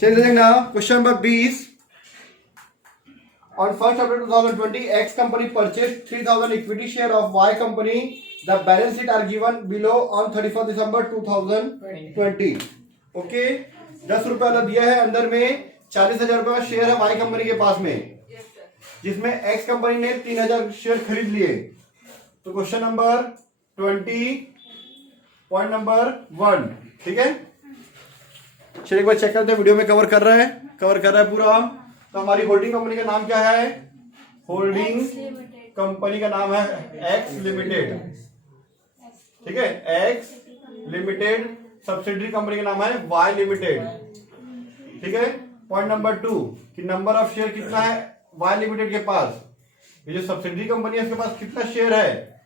चलिए देखना question number 20। On 1st April 2020, X company purchased 3,000 equity share of Y company. The balance sheet are given below on 31st December 2020. Okay 10 रुपए वाला दिया है, अंदर में 40,000 रुपए का शेयर है Y कंपनी के पास में, जिसमें X कंपनी ने 3,000 शेयर खरीद लिए। तो क्वेश्चन नंबर 20 पॉइंट नंबर 1, ठीक है। चलिए एक बार चेक करते हैं, वीडियो में कवर कर रहा है पूरा। तो हमारी होल्डिंग कंपनी का नाम क्या है? होल्डिंग कंपनी का नाम है एक्स लिमिटेड, ठीक है। X limited. सब्सिडरी कंपनी का नाम है वाई लिमिटेड, ठीक है। पॉइंट नंबर 2 कि नंबर ऑफ शेयर कितना है वाई लिमिटेड के पास। ये जो सब्सिडरी कंपनी है उसके पास कितना शेयर है,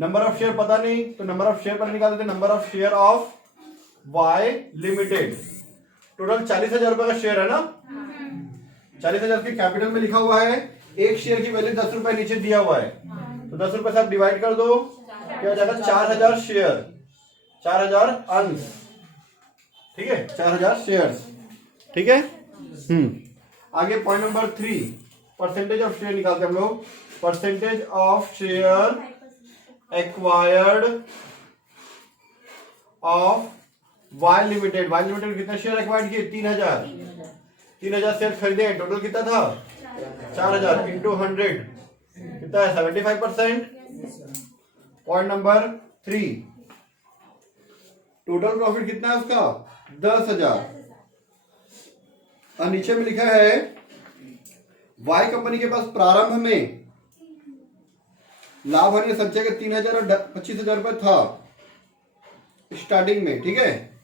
नंबर ऑफ शेयर पता नहीं, तो नंबर ऑफ शेयर पर निकाल देते। Number of share of Y limited, total 40,000 रुपए का शेयर है ना। 40,000 के कैपिटल में लिखा हुआ है, एक शेयर की वैल्यू 10 रुपए नीचे दिया हुआ है, तो 10 रुपए से आप डिवाइड कर दो, क्या हो जाएगा 4,000 शेयर, 4,000 अंश, ठीक है, 4,000 शेयर्स, ठीक है। आगे point number 3, percentage of share निकालते हैं हम लोग। Percentage of share acquired of Y limited. Y limited कितने शेयर एक्वायर्ड किए? 3,000 शेयर खरीदे। टोटल कितना था? 4,000 इंटू 100 कितना है? 75%। पॉइंट नंबर 3, टोटल प्रॉफिट कितना है उसका? 10,000। और नीचे में लिखा है वाई कंपनी के पास प्रारंभ में लाभ हानि संचय के 3,000 और 25,000 रुपए था स्टार्टिंग में, ठीक है।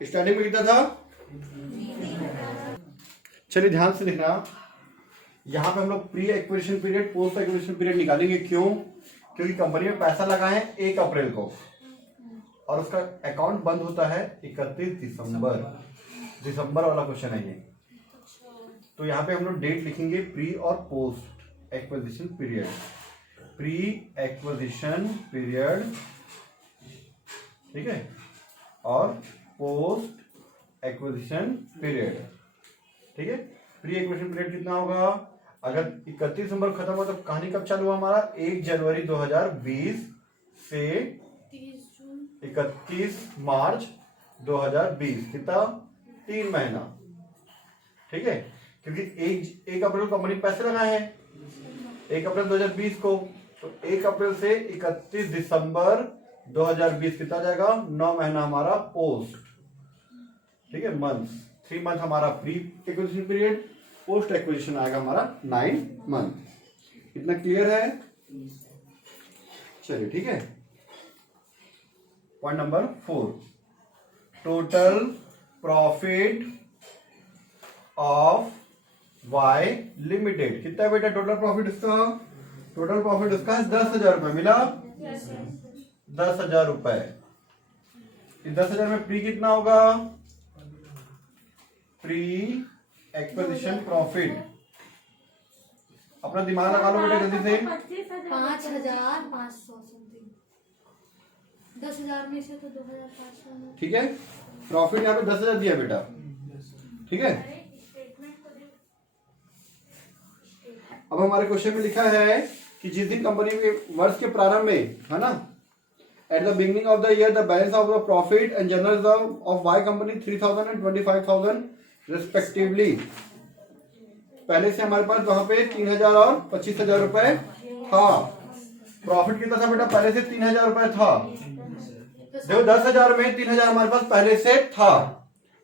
स्टार्टिंग में कितना था? चलिए ध्यान से देखना, यहां पे हम लोग pre acquisition period post acquisition period निकालेंगे। क्यों? क्योंकि कंपनी में पैसा लगा है 1 अप्रैल को और उसका अकाउंट बंद होता है 31 दिसंबर वाला क्वेश्चन है ये। तो यहाँ पे हम लोग डेट लिखेंगे प्री और post acquisition period. Pre acquisition period, ठीक है, और पोस्ट एक्विजिशन पीरियड, ठीक है। प्री एक्विजिशन पीरियड कितना होगा? अगर 31 दिसंबर खत्म हुआ तो कहानी कब चालू हुआ हमारा? 1 जनवरी 2020 से 31 मार्च 2020, कितना? 3 महीना, ठीक है। क्योंकि 1 अप्रैल को कंपनी पैसे लगाए हैं 1 अप्रैल 2020 को, तो 1 अप्रैल से 31 दिसंबर 2020 कितना जाएगा? 9 महीना हमारा पोस्ट, ठीक है, मंथ। 3 मंथ हमारा pre acquisition period, post acquisition आएगा हमारा 9 मंथ। इतना क्लियर है? चलिए ठीक है। Point number 4, total profit of Y limited कितना है बेटा? टोटल प्रॉफिट इसका, टोटल प्रॉफिट इसका 10,000 रुपए मिला। 10,000 रुपए। 10,000 में प्री कितना होगा? प्री एक्विजिशन प्रॉफिट, अपना दिमाग लगा लो बेटा जल्दी से। 5,500 समथिंग। 10,000 में से तो 2,500, ठीक है। प्रॉफिट यहाँ पे 10,000 दिया बेटा, ठीक है। अब हमारे क्वेश्चन में लिखा है कि जिस दिन कंपनी के वर्ष के प्रारंभ में, है ना, at the beginning of the year the balance of the profit and general reserve of Y company 3,000 and 25,000 respectively. पहले से हमारे पास वहां पे 3,000 और 25,000 रुपए था। प्रॉफिट कितना था बेटा? पहले से 3,000 रुपए था। देखो 10,000 में 3,000 हमारे पास पहले से था,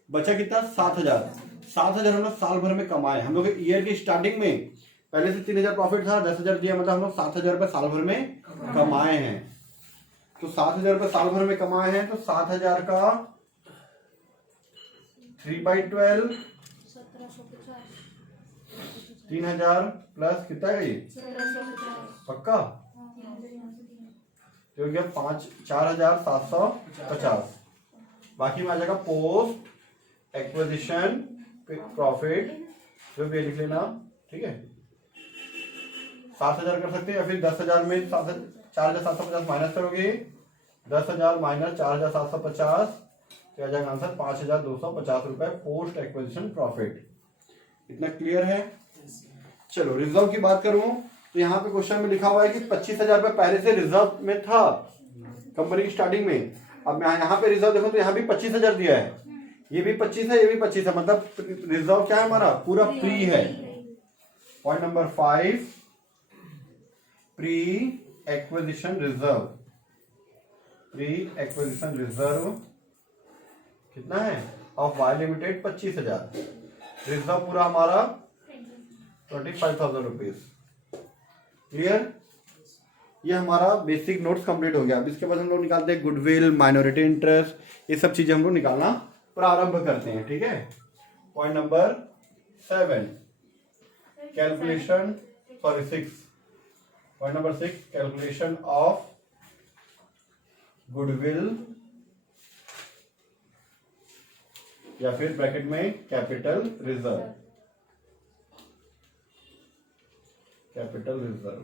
बचा कितना? 7,000। 7,000 हम लोग साल भर में कमाए। हम लोग ईयर की स्टार्टिंग में पहले से 3,000 प्रॉफिट था, 10,000 दिया, मतलब हम लोग 7,000 रुपए साल भर में कमाए हैं। तो 7,000 रुपए साल भर में कमाए हैं, तो 7,000 का 3/12 3,000 प्लस कितना है ये? पक्का? तो गया 4,750। बाकी में आ जाएगा पोस्ट एक्विजिशन प्रॉफिट, जो भी लिख लेना, ठीक है। 7,000 कर सकते हैं, या फिर 10,000 में 4,750 माइनस करोगे। 10,000 माइनस 4,750 क्या जाएगा आंसर? 5,250 रुपए पोस्ट एक्विजिशन प्रॉफिट। इतना क्लियर है? चलो रिजर्व की बात करूं तो यहाँ पे क्वेश्चन में लिखा हुआ है कि 25,000 रुपए पहले से रिजर्व में था कंपनी की स्टार्टिंग में। अब यहाँ पे रिजर्व देखो तो यहाँ भी 25,000 दिया है, ये भी 25 है, ये भी 25 है, मतलब रिजर्व क्या है हमारा? पूरा प्री है। Point number 5, pre acquisition reserve. Pre acquisition reserve कितना है ऑफ वाई लिमिटेड? 25,000। रिजर्व पूरा हमारा 25,000 रुपीज। क्लियर? ये हमारा बेसिक नोट्स कंप्लीट हो गया। अब इसके बाद हम लोग निकालते हैं गुडविल, माइनॉरिटी इंटरेस्ट, ये सब चीजें हम लोग निकालना प्रारंभ करते हैं। ठीक है? Point number 7 calculation, sorry 6, point number 6 calculation of goodwill या फिर ब्रैकेट में कैपिटल रिजर्व। कैपिटल रिजर्व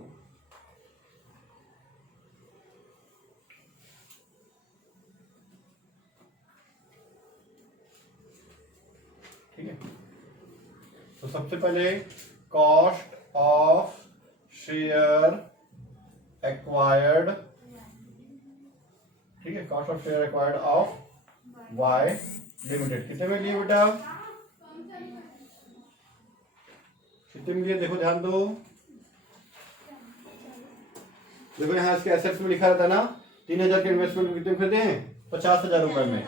ठीक है। तो सबसे पहले कॉस्ट ऑफ शेयर एक्वायर्ड, ठीक है, cost of share acquired of Y limited कितने में लिए बेटा? कितने में लिए देखो, ध्यान दो। देखो यहाँ इसके एसेट्स में लिखा रहता है ना 3,000 के इन्वेस्टमेंट कितने खरीदे हैं? 50,000 रुपए में।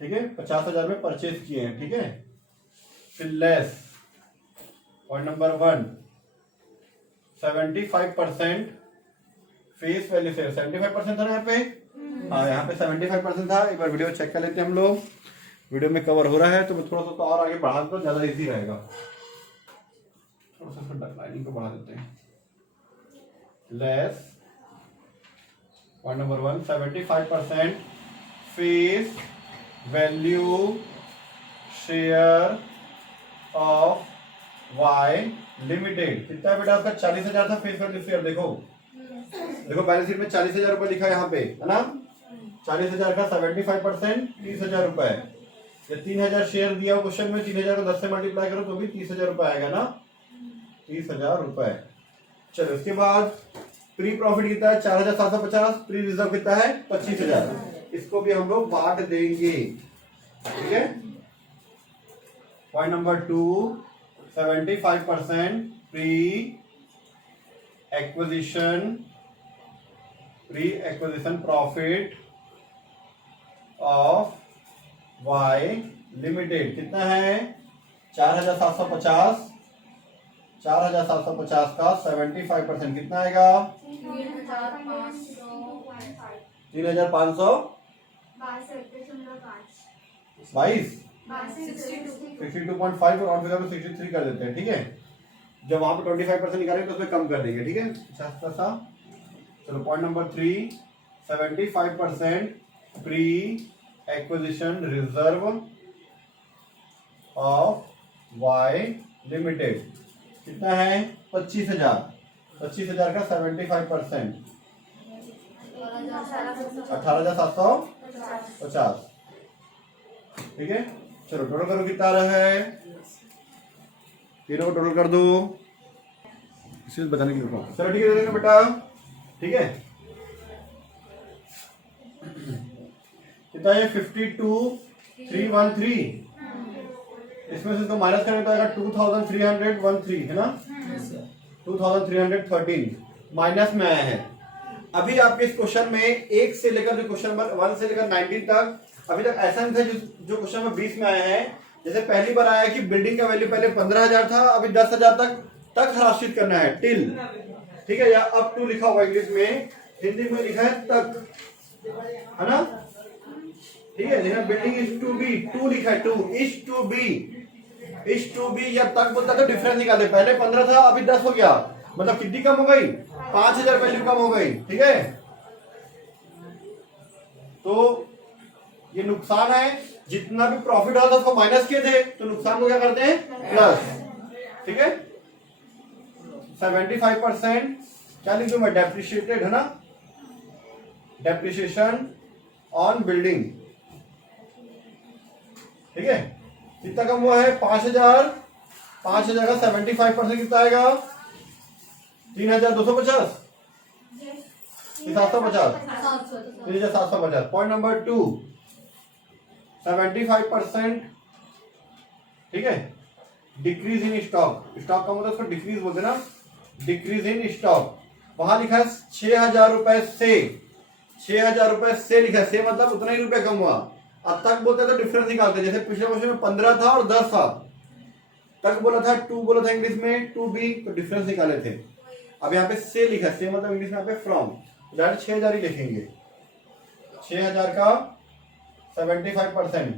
ठीक है, 50,000 में परचेज किए हैं। ठीक है, फिर less point number 1 75% face value से 75% था ना यहाँ पे? हाँ, यहाँ पे 75% था। एक बार वीडियो चेक कर लेते हैं हम लोग। वीडियो में कवर हो रहा है तो मैं थोड़ा सा तो और आगे बढ़ा दो, ज्यादा इजी रहेगा। थोड़ा सा लाइनिंग को बढ़ा देते हैं। Less point number 1 75% face value share of Y limited. कितना है बेटा? उसका 40,000 था फेस वैल्यू शेयर। देखो देखो बैलेंस शीट में 40,000 रुपए लिखा है यहाँ पे, है ना? 40,000 का 75% 30,000 रुपए। ये 3,000 शेयर दिया क्वेश्चन में, 3,000 को 10 से मल्टीप्लाई करो तो भी 30,000 रुपए आएगा ना? 30,000 रुपए। चलो इसके बाद प्री प्रॉफिट कितना है? 4,750। प्री रिजर्व कितना है? 25,000। इसको भी हम लोग बांट देंगे। ठीक है, point number 2 75% pre acquisition profit of Y limited कितना है? 4,750। 4,750 का 75% कितना आएगा? 3,500 22 62.5 और राउंड फिगर में 63 कर देते हैं। ठीक है, जब वहां पे 25% निकालेंगे तो उसमें कम कर देंगे। ठीक है, 50 चलो point number 3 75% pre acquisition reserve of Y limited कितना है? 25,000। 25,000 का 75% 18,750। ठीक है, चलो टोटल करो कितना आ रहा है? तीनों को टोटल कर दो, इसी बताने के लिए। चलो ठीक है, दे देंगे बेटा। ठीक है, कितना है? 52,313। इसमें से इसको माइनस करें तो आएगा 2,313 है ना? 2,313 माइनस में आया है। अभी आपके इस क्वेश्चन में 1 से लेकर जो क्वेश्चन नंबर 1 से लेकर 19 तक अभी तक ऐसा नहीं था जो क्वेश्चन नंबर 20 में आया है। जैसे पहली बार आया कि बिल्डिंग का वैल्यू पहले 15,000 था, अभी 10,000 तक हराशित करना है, टिल। ठीक है, या अप टू लिखा हुआ इंग्लिश में, हिंदी में लिखा है तक, है ना? ठीक है, लेकिन building is to be, to लिखा है, टू इज टू बी या तक बोलता तो डिफरेंस निकालते। पहले 15 था, अभी 10 हो गया, मतलब कितनी कम हो गई? 5,000 वैल्यू कम हो गई। ठीक है, तो ये नुकसान है। जितना भी प्रॉफिट हुआ था उसको माइनस किए थे, तो नुकसान को क्या करते हैं? प्लस। ठीक है, 75% क्या लिख दूं मैं? डेप्रिशिएटेड, है ना? डेप्रिशिएशन ऑन बिल्डिंग ठीक है, कितना कम हुआ है 5,000, 5,000 का 75% कितना आएगा 3,250 750 3,750। पॉइंट नंबर 2 75%, ठीक है, डिक्रीज इन स्टॉक। स्टॉक का मतलब उसको डिक्रीज बोलते हैं ना, डिक्रीज इन स्टॉक। वहां लिखा है 6,000 रुपए से, 6,000 रुपए से लिखा है, से मतलब उतना ही रुपए कम हुआ। अब तक बोलते तो डिफरेंस निकालते, जैसे पिछले क्वेश्चन में 15 था और 10 था, तक बोला था 2 बोला था इंग्लिश में 2B, तो डिफरेंस निकाले थे। अब यहाँ पे से लिखा है, से मतलब इंग्लिश में यहाँ पे फ्रॉम, डायरेक्ट 6,000 ही लिखेंगे। 6,000 का 75%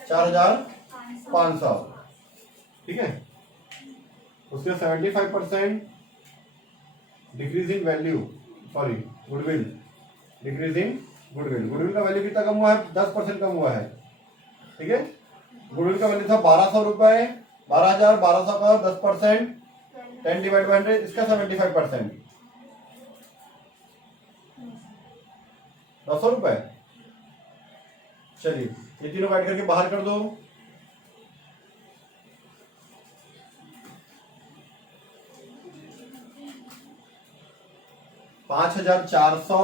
4,500, ठीक है। उसके 75% decrease in value, sorry goodwill, decrease in goodwill. Goodwill का वैल्यू कितना कम हुआ है 10% कम हुआ है, ठीक है। गुडविल का वैल्यू था 1,200 रुपए, 12,000, 1,200 का 10%, 10 डिवाइड बाय 100, इसका 75% 900 रुपए। चलिए ये तीनों काट करके बाहर कर दो। 5,400,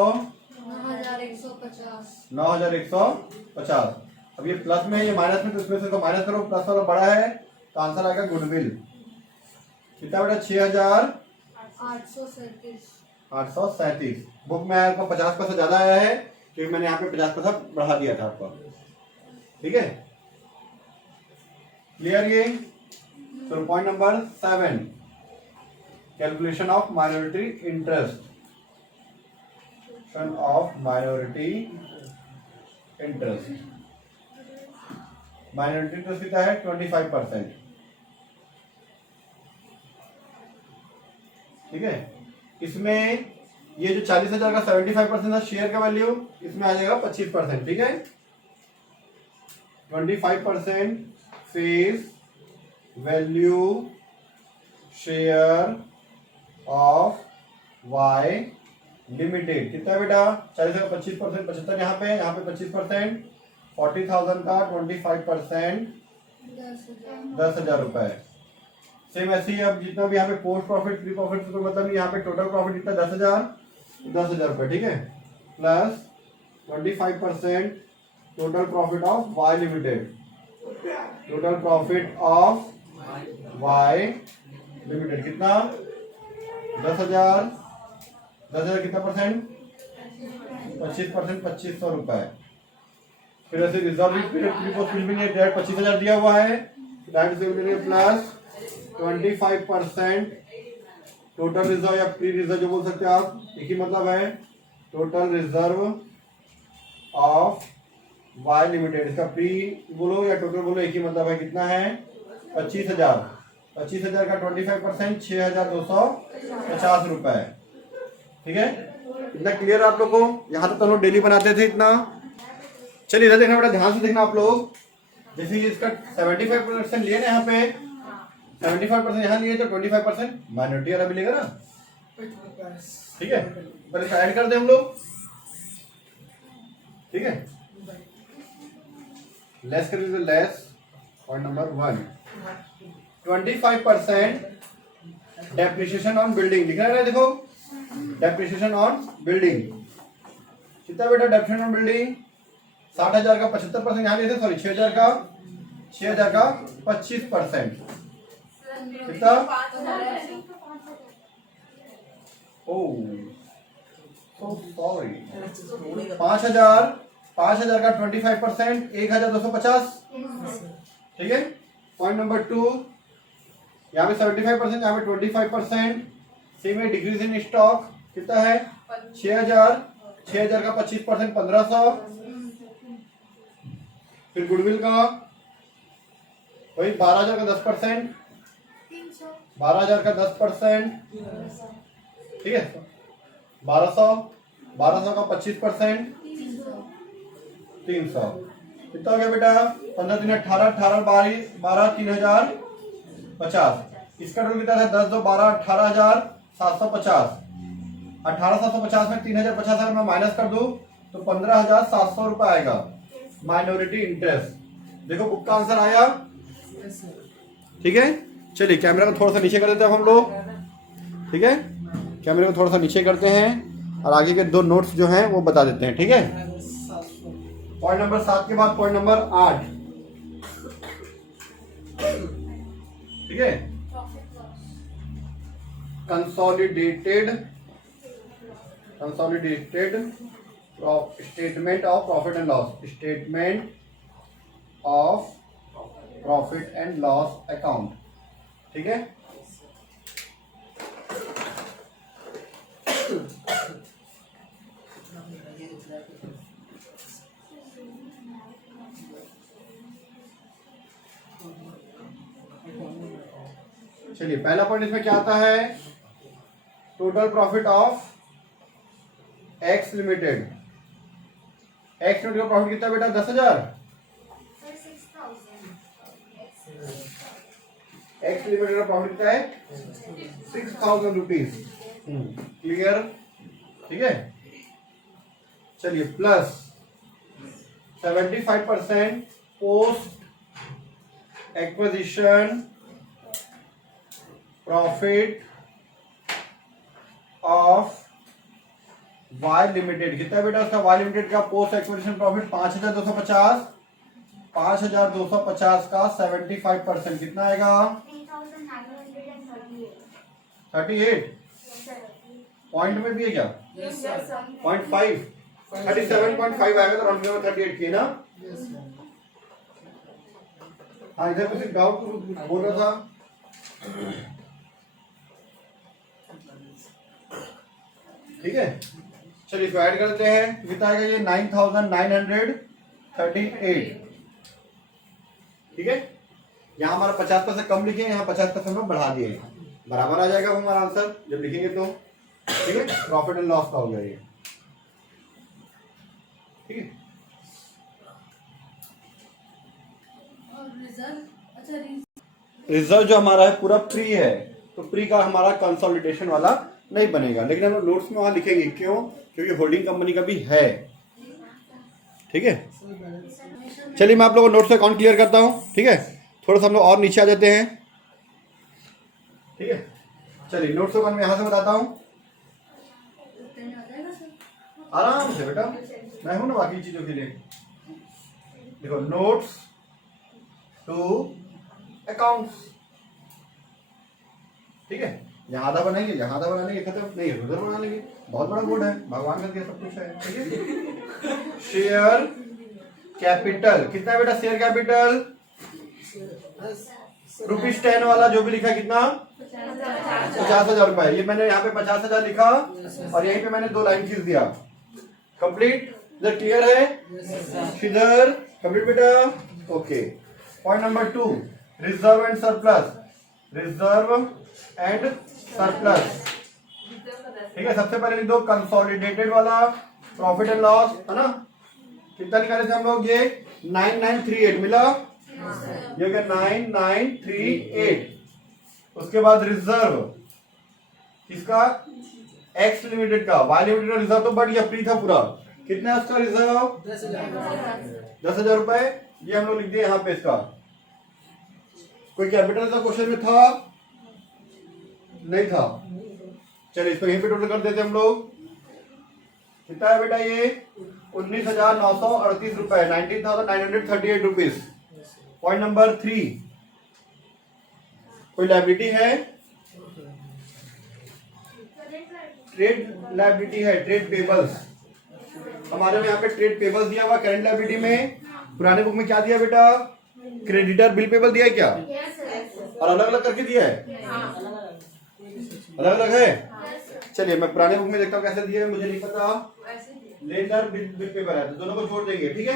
9,150, 9,150। अब ये प्लस में, ये माइनस में, तो इसमें से इसको माइनस करो, प्लस वाला बड़ा है तो आंसर आएगा गुडविल। कितना बेटा 837, 6,837। बुक में आपका 50 पैसा ज्यादा आया है क्योंकि मैंने यहाँ पे 50 पैसा बढ़ा दिया था आपको, ठीक है। क्लियर ये। तो point number 7, calculation of minority interest, of minority interest. Minority interest कितना है 25%, ठीक है। इसमें ये जो 40,000 का 75% था शेयर का वैल्यू, इसमें आ जाएगा 25%, ठीक है। 25% face value share of Y limited. कितना बेटा 40 का 25%, 75 यहाँ पे 25%, 40,000 का 25%, 10,000 रुपए। सेम ऐसे ही अब जितना भी यहाँ पे पोस्ट प्रॉफिट प्री प्रॉफिट तो मतलब यहाँ पे टोटल प्रॉफिट कितना 10,000 रुपए, ठीक है, plus 25% total profit of Y limited, total profit of Y limited कितना 10,000, 10,000 कितना परसेंट 25%, 2,500 रुपए। फिर ऐसे रिजर्व भी नहीं है, डायरेक्ट 25,000 दिया हुआ है, प्लस 25% टोटल रिजर्व या प्री रिजर्व जो बोल सकते हैं आप, एक ही मतलब है, total reserve of Y limited. इसका प्री बोलो या टोटल बोलो एक ही मतलब है, कितना है 25,000, 25,000 का 25%, 6,250 रुपए, ठीक है। इतना क्लियर आप लोग को, यहाँ तक तो लोग डेली बनाते थे इतना। चलिए इधर देखना बेटा, ध्यान से देखना आप लोग। जैसे इसका 75% लिए ना, यहाँ पे 75% यहाँ लिए तो 25% माइनॉरिटी वाला मिलेगा ना, ठीक है। पहले ऐड कर दे हम लोग, ठीक है। लेस कर लीजिए, less. Point number 1, 25% depreciation on building लिखना है, देखो डेप्रिसिएशन ऑन बिल्डिंग कितना बेटा, डेप्रिसिएशन ऑन बिल्डिंग 60,000 का 75% यहाँ लिए थे, सॉरी 6,000 का 25%, कितना ओह सो सॉरी 5,000 का 25%, 1,250, ठीक है। पॉइंट नंबर 2, यहाँ पे 75%, यहाँ पे 25%। सेम है डिक्रीज इन स्टॉक कितना है 6,000, 6,000 का 25%, 1,500। फिर गुडविल का वही 12,000 का 10%, 12,000 का 10%, ठीक है। 1200 का 25%, 300। कितना हो गया बेटा 15 3 18, 18 12 3,050। इसका टोटल कितना था 10 2 12 18,750। 18,750 में 3,050 अगर मैं माइनस कर दूं तो 15,700 रुपए आएगा माइनॉरिटी इंटरेस्ट। देखो बुक का आंसर आया। ठीक है, चलिए कैमरा को थोड़ा सा नीचे कर देते हैं हम लोग। ठीक है, कैमरे को थोड़ा सा नीचे करते हैं और आगे के 2 नोट्स जो हैं वो बता देते हैं। ठीक है, पॉइंट नंबर 7 के बाद पॉइंट नंबर 8। ठीक है, consolidated statement of profit and loss, statement of profit and loss account. ठीक है, चलिए पहला पॉइंट इसमें क्या आता है, total profit of x limited. X limited का प्रॉफिट कितना बेटा? 10,000। एक्स लिमिटेड का प्रॉफिट कितना है? 6,000 रुपीज। क्लियर? ठीक है, चलिए plus 75% post acquisition profit of Y limited. कितना बेटा उसका? वाई लिमिटेड का पोस्ट एक्विजिशन प्रॉफिट 5,250। 5,250 का 75% कितना आएगा? 38। पॉइंट में भी है क्या? 0.5 37.5 आएगा तो राउंड में 38 की ना। हाँ, इधर कुछ डाउट बोल रहा था। ठीक है, चलिए इसको ऐड करते हैं। कितना आएगा ये? 9,938। ठीक है, यहाँ हमारा 50 पैसे कम लिखे, यहाँ 50 पैसे हम बढ़ा दिए, बराबर आ जाएगा हमारा आंसर जब लिखेंगे तो। ठीक है, प्रॉफिट एंड लॉस का हो गया ये। ठीक है, रिजर्व जो हमारा है पूरा प्री है, तो प्री का हमारा कंसोलिडेशन वाला नहीं बनेगा, लेकिन हम नोट्स में वहां लिखेंगे। क्यों? क्योंकि होल्डिंग कंपनी का भी है। ठीक है, चलिए मैं आप लोगों को नोट्स से अकाउंट क्लियर करता हूं। ठीक है, थोड़ा सा हम लोग और नीचे आ जाते हैं। ठीक है, चलिए नोट्स अकाउंट में यहां से बताता हूं, आराम से बेटा, मैं हूं ना बाकी चीजों के लिए। देखो, नोट्स टू अकाउंट्स। ठीक है, यहाँ आधा बनाएंगे, यहाँ आधा बना लेंगे, खत्म नहीं है उधर बना लेंगे। बहुत बड़ा बोर्ड है, भगवान कर दिया, सब कुछ है। ठीक है, शेयर कैपिटल कितना है बेटा? शेयर कैपिटल ₹10 वाला जो भी लिखा है कितना? 50,000 रुपए। ये मैंने यहाँ पे 50,000 लिखा और यहीं पे मैंने 2 लाइन खींच दिया। कंप्लीट? इधर क्लियर है? इधर कंप्लीट बेटा? Okay. Point number 2, reserve and surplus. Reserve and surplus. ठीक है, सबसे पहले लिख दो कंसोलिडेटेड वाला प्रॉफिट एंड लॉस, है ना। कितना निकाले थे हम लोग? ये 9938 मिला, ये हो गया 9938। उसके बाद रिजर्व किसका? एक्स लिमिटेड का। वाई लिमिटेड का रिजर्व तो बढ़ गया, प्री था पूरा। कितना है उसका रिजर्व? 10,000 रुपए। ये हम लोग लिख दिए यहाँ पे इसका। कोई कैपिटल का क्वेश्चन में था? नहीं था। चलिए इसको यहीं पे टोटल कर देते हम लोग। कितना है बेटा ये? 19,938 रुपए, 19,938 रुपीज। पॉइंट नंबर 3, कोई लायबिलिटी है? ट्रेड लायबिलिटी है, ट्रेड पेबल्स। हमारे में यहाँ पे ट्रेड पेबल्स दिया हुआ करंट लायबिलिटी में। पुराने बुक में क्या दिया बेटा? क्रेडिटर बिल पेबल दिया है क्या? और अलग अलग करके दिया है? अलग अलग है। चलिए मैं पुराने बुक में देखता हूँ कैसे दिया है, मुझे नहीं पता। लेटर बिल पेपर है, तो दोनों को जोड़ देंगे। ठीक है,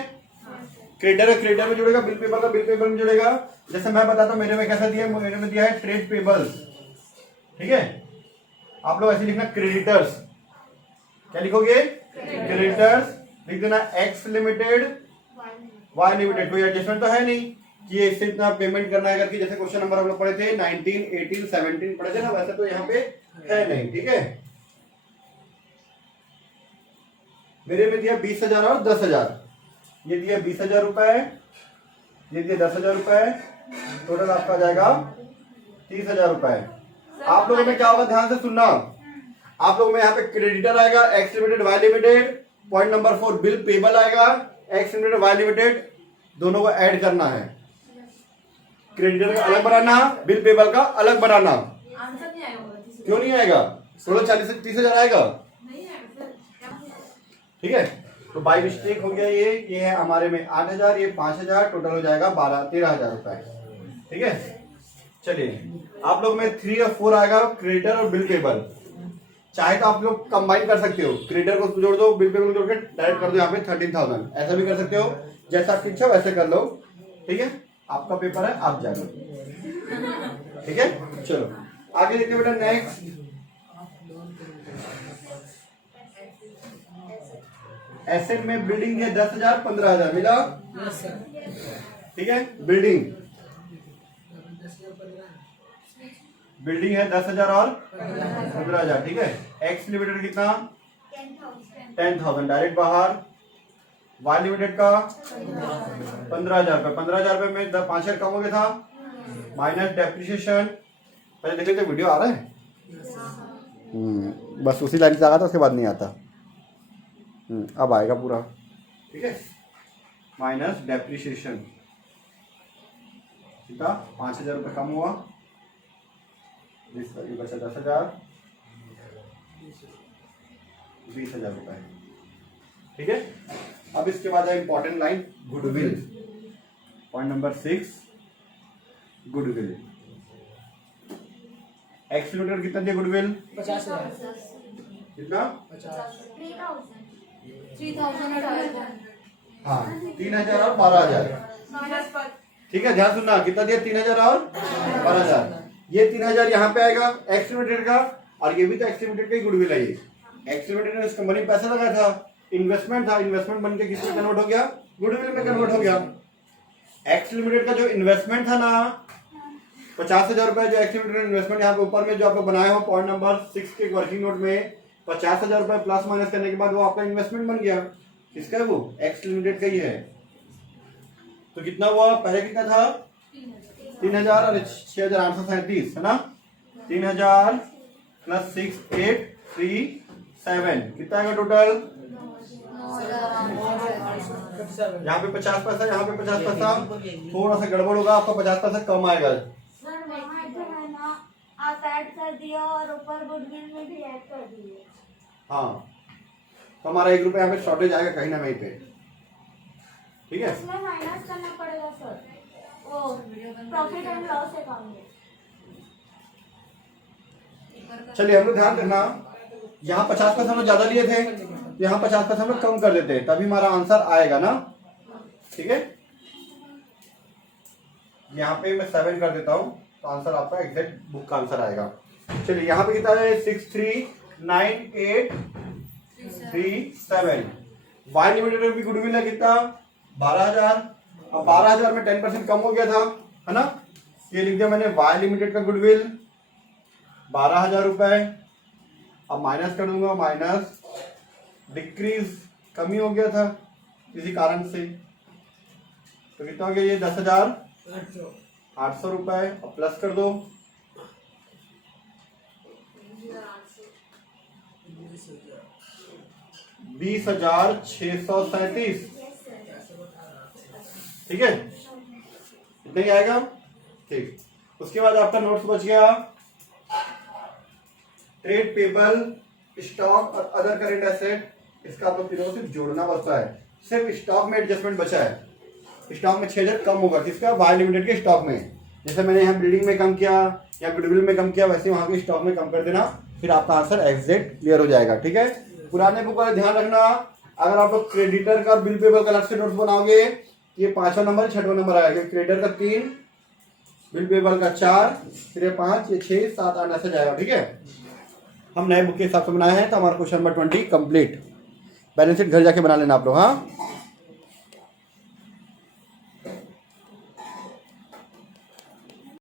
क्रेडिटर है क्रेडिटर में जुड़ेगा, बिल पेपर का बिल पेपर में जुड़ेगा। जैसे मैं बताता हूँ मेरे में कैसा दिया है, मेरे में दिया है ट्रेड पेबल्स। ठीक है, आप लोग ऐसे लिखना क्रेडिटर्स। क्या लिखोगे? क्रेडिटर्स। लिख देना एक्स लिमिटेड, वाई लिमिटेड। कोई एडजस्टमेंट तो है नहीं कि इससे इतना पेमेंट करना है करके, जैसे क्वेश्चन नंबर हम लोग पढ़े थे 19, 18, 17 पढ़े थे ना, वैसे तो यहाँ पे है नहीं। ठीक है, मेरे में दिया 20,000 और 10,000। ये दिया 20,000 रुपए ये दिए 10,000 रुपए, टोटल आपका आ जाएगा 30,000 रुपए। आप लोगों में क्या होगा, ध्यान से सुनना, आप लोगों में यहाँ पे क्रेडिटर आएगा X limited Y limited, point number 4 bill payable आएगा एक्स लिमिटेड वाई लिमिटेड, दोनों को ऐड करना है। क्रेडिटर का अलग बनाना, बिल पेबल का अलग बनाना। आंसर नहीं आएगा, क्यों नहीं आएगा? टोटल 40 से 30,000 आएगा, नहीं आएगा सर। ठीक है। तो बाई मिस्टेक हो गया ये है हमारे में 8,000, ये 5,000, टोटल हो जाएगा 13,000 रुपए, ठीक है। चलिए आप लोग में 3 और 4 आएगा क्रेडिटर और बिल पेबल। चाहे तो आप लोग कंबाइन कर सकते हो, क्रेडिटर को जोड़ दो, बिल पेबल को जोड़ के डायरेक्ट कर दो यहाँ पे 13,000, ऐसा भी कर सकते हो, जैसा आपकी इच्छा वैसे कर लो, ठीक है। आपका पेपर है, आप जानो, ठीक है। चलो आगे देखते बेटा, नेक्स्ट एसेट में बिल्डिंग है 10,000 15,000 मिला, ठीक है। बिल्डिंग है 10,000 और 15,000, ठीक है। एक्स लिमिटेड कितना 10,000 डायरेक्ट बाहर, वाई लिमिटेड का 15,000 रुपए, 15,000 रुपए में 5,000 कम हो गया था, माइनस डेप्रिसिएशन। पहले देख लेते वीडियो आ रहा है, बस उसी लाइन से आ रहा था, उसके बाद नहीं आता, अब आएगा पूरा, ठीक है। माइनस डेप्रिसिएशन कितना 5,000 रुपये कम हुआ, ये बचा 10,000, 20,000 रुपए, ठीक है। अब इसके बाद है important line goodwill, point number 6 goodwill. X limited कितना दिया गुडविल? 50,000। कितना? 3,000। हाँ 3,000 और 12,000, ठीक है। ध्यान सुनना, कितना दिया? 3,000 और 12,000। ये 3,000 यहाँ पे आएगा एक्स लिमिटेड का, और ये भी तो एक्स लिमिटेड का ही गुडविल है। ये एक्स लिमिटेड ने इस कंपनी में पैसा लगाया था, इन्वेस्टमेंट था, इन्वेस्टमेंट बन के किसमें कन्वर्ट हो गया? गुडविल में कन्वर्ट हो गया। एक्स लिमिटेड का जो इन्वेस्टमेंट था ना 50,000 रुपए, जो एक्स लिमिटेड इन्वेस्टमेंट यहाँ पे ऊपर में जो आपको बनाए हो पॉइंट नंबर 6 के वर्किंग नोट में 50,000 रुपए प्लस माइनस करने के बाद वो आपका इन्वेस्टमेंट बन गया। किसका है वो? एक्स लिमिटेड का ही है। तो कितना हुआ? पहले कितना था? 3,000 और 6,837 है ना। 3,000 प्लस 6 8 3 7 कितना आएगा टोटल? यहाँ पे 50 पैसा, यहाँ पे 50 पैसा, थोड़ा सा गड़बड़ होगा, आपका 50 पैसा कम आएगा। सर वहाँ जो है ना आप ऐड कर दिया और ऊपर गुडविल में भी ऐड कर दिए। हाँ तो हमारा 1 रुपया यहाँ पे शॉर्टेज आएगा कहीं ना कहीं पे, ठीक है। इसमें माइनस करना पड़ेगा सर, वो प्रॉफिट एंड लॉस अकाउंट में। चलिए हम लोग ध्यान करना, यहाँ 50 पैसा हम लोग ज्यादा लिए थे, तो यहाँ 50 पैसा हम लोग कम कर देते हैं, तभी हमारा आंसर आएगा ना, ठीक है। यहाँ पे मैं 7 कर देता हूँ तो आंसर आपका एग्जैक्ट बुक का आंसर आएगा। चलिए यहाँ पे कितना है? 6 3 9 8 3 7। वाई लिमिटेड में भी गुडविल है कितना? 12,000। अब 12,000 में 10% कम हो गया था, है ना। ये लिख दिया मैंने, वाई लिमिटेड का गुडविल 12,000 रुपए। अब माइनस कर दूंगा, माइनस डिक्रीज कमी हो गया था किसी कारण से, तो कितना हो गया ये? 10,800 रुपए। अब प्लस कर दो, 20,637, ठीक है। इतना ही आएगा, ठीक। उसके बाद आपका नोट्स बच गया ट्रेड पेबल, स्टॉक और अदर करेंट एसेट। इसका आप लोग तीनों सिर्फ जोड़ना बचता है, सिर्फ स्टॉक में एडजस्टमेंट बचा है। स्टॉक में 6,000 कम होगा, किसका? वाई लिमिटेड के स्टॉक में। जैसे मैंने यहाँ बिल्डिंग में कम किया या गुडविल में कम किया, वैसे वहां के स्टॉक में कम कर देना, फिर आपका आंसर एग्जैक्ट क्लियर हो जाएगा, ठीक है। पुराने बुक वाले ध्यान रखना, अगर आप लोग क्रेडिटर का बिल पेबल का अलग से नोट्स बनाओगे, ये 5वां नंबर 6वां नंबर आएगा। क्रेडिटर का 3, बिल पेबल का 4, फिर ये 5, ये 6 7 8 ऐसे जाएगा, ठीक है। हम नए बुक के हिसाब से बनाए हैं, तो हमारा question number 20 complete. Balance sheet घर जाके बना लेना आप लोग, हाँ।